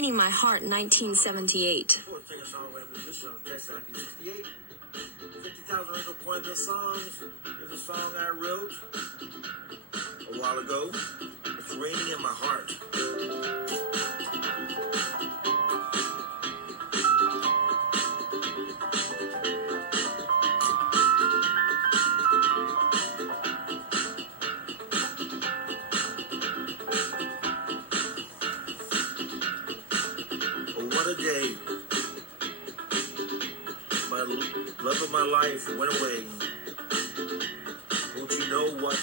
Raining My Heart, 1978. Before sing a song like this song, that's 1968. 50,000 Record Point of songs. There's a song I wrote a while ago. It's Raining in My Heart. Oh, what a day. My love of my life went away. Don't you know what?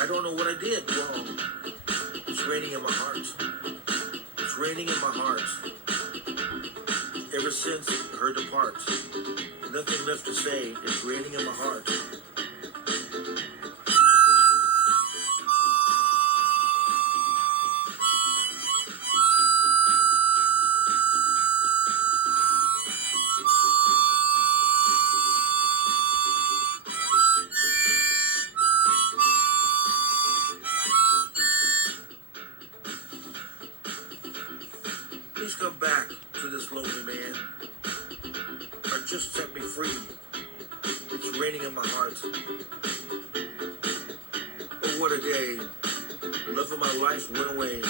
I don't know what I did wrong. It's raining in my heart. It's raining in my heart. Ever since her depart, nothing left to say. It's raining in my heart. Please come back to this lonely man, or just set me free. It's raining in my heart. Oh, what a day. The love of my life went away.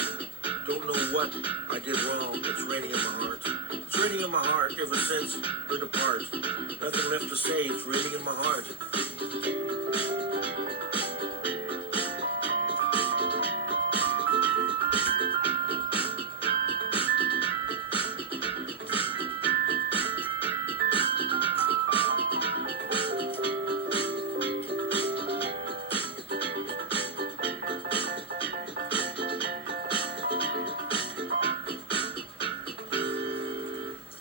Don't know what I did wrong. It's raining in my heart. It's raining in my heart ever since her depart. Nothing left to say. It's raining in my heart.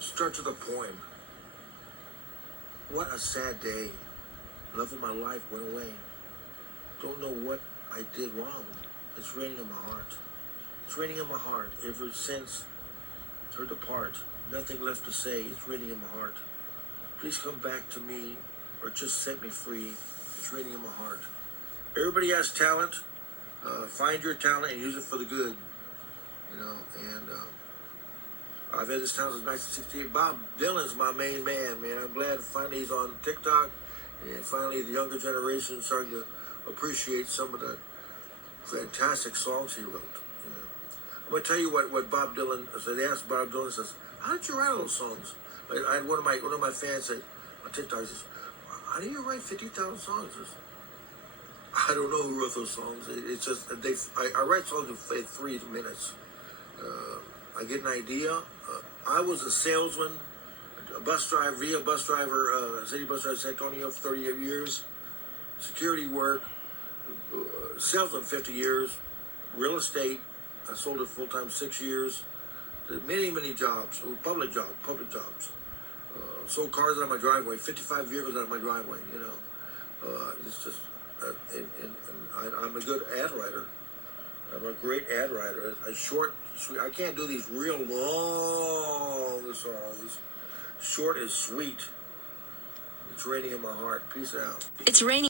Start to the poem. What a sad day. Love of my life went away. Don't know what I did wrong. It's raining in my heart. It's raining in my heart ever since her depart. Nothing left to say. It's raining in my heart. Please come back to me or just set me free. It's raining in my heart. Everybody has talent. Find your talent and use it for the good. You know, and I've had this talent since 1968. Bob Dylan's my main man, man. I'm glad finally he's on TikTok, and finally the younger generation is starting to appreciate some of the fantastic songs he wrote. You know. I'm going to tell you what Bob Dylan said. They asked Bob Dylan, says, how did you write all those songs? I had one of my fans say on TikTok, says, how do you write 50,000 songs? I don't know who wrote those songs. It's just, I write songs in 3 minutes. I get an idea. I was a salesman, a bus driver, city bus driver in San Antonio for 30 years. Security work, salesman 50 years. Real estate, I sold it full-time 6 years. Did many jobs, public jobs. Sold cars out of my driveway, 55 vehicles out of my driveway, you know. It's just, I'm a good ad writer. I'm a great ad writer. Short, sweet. I can't do these real long songs. Short is sweet. It's raining in my heart. Peace out. It's raining.